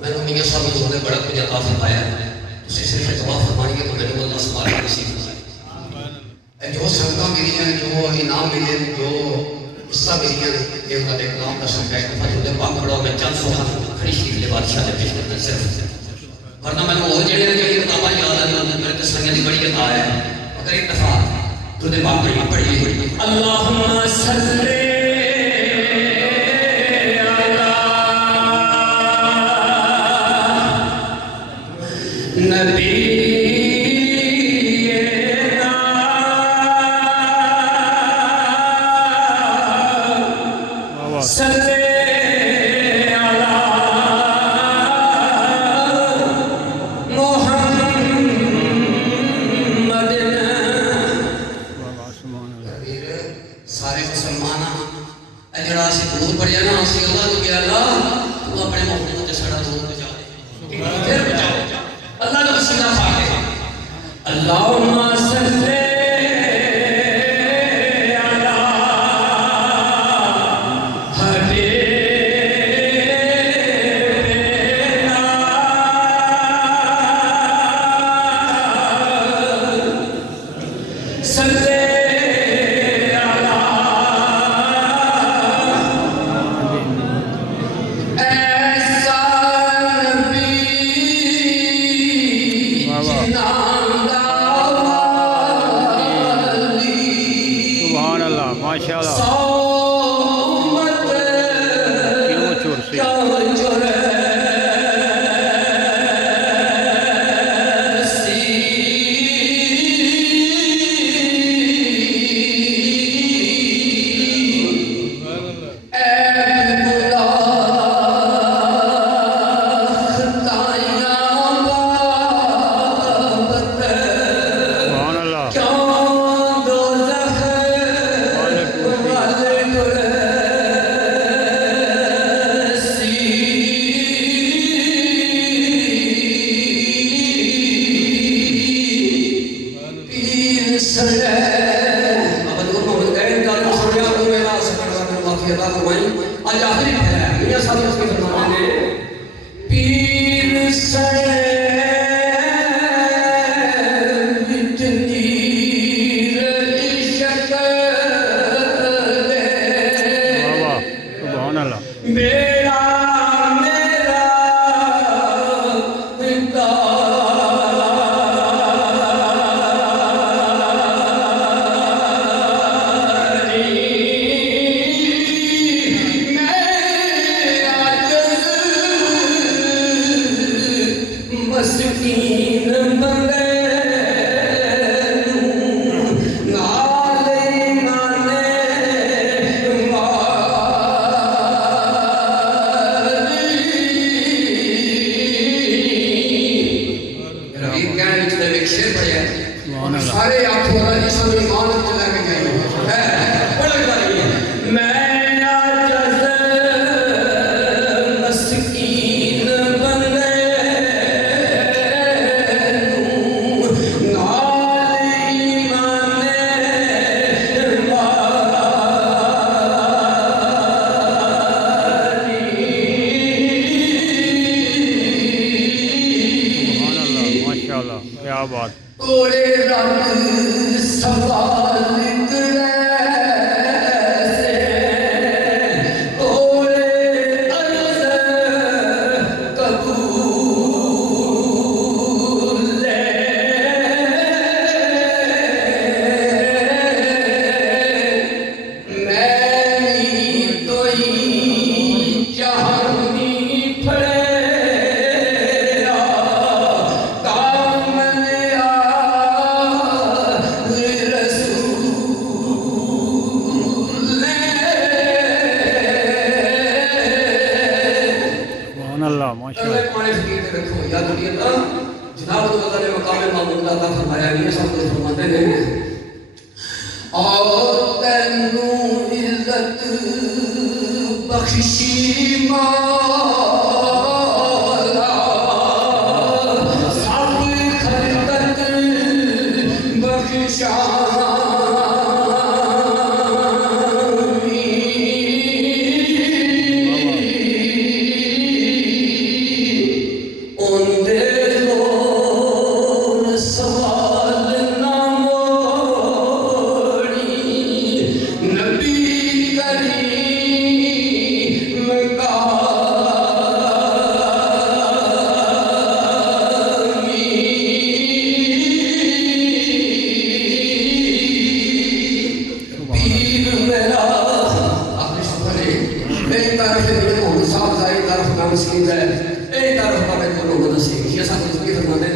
मैंने मियाँ साहब ने बड़ा कुछ अता फरमाया, सिर्फ दुआ फरमाइए तो मैंने अल्लाह सुभान नसीब जो संगत मिली हैं, जो इनाम मिले, जो हिस्सा मिली हैं, ये वाले कलाम का संख्या एक फजल पाक पढ़ो। मैं चंद सोहा खड़ी शरीफ ले बादशाह दे पेश करना सिर्फ, वरना मैंने वो जेड़े किताबां याद हैं मेरे तो संगत की बड़ी अता है। अगर एक दफा दुरूद पाक पढ़िए अल्लाहुम्मा सल्ली नबी सारे मुसलमान जरा असं दूर पढ़िया ना असं अल्लाह को क्या अल्लाह तू अपने मोहब्बत से साड़ा दूर बचा दे, फिर बचाओ अल्लाह का वसीला पाके अल्लाहुम्मा सल्ली अला हबीबिना सल्ली आज आखिरी है मियां साहब उसके फरमाने ने पीर से तंजीर इश्क दे सुभान अल्लाह मेरा मेरा सारे आपको सब ईमान को लेके जाइए है बड़ा बताइए मैं आजज़ मस्कीन बंदे नाल ईमाने माशाअल्लाह क्या बात कोरे रंग सवाल से कोरे अर्ज़ कबूल ले मैं तो ही जहानी फड़े जनाब ने मकाम मामूद अता फरमाया मियां साहब ने फरमाते हैं और तैनू इज्जत बख्शी मौला सब खलकत बख्शा तरफ इब्न मोहम्मद साहब का, एक तरफ नाम सीद है, एक तरफ बाबे को लोग नसीब ये सब कुछ भी फरमाते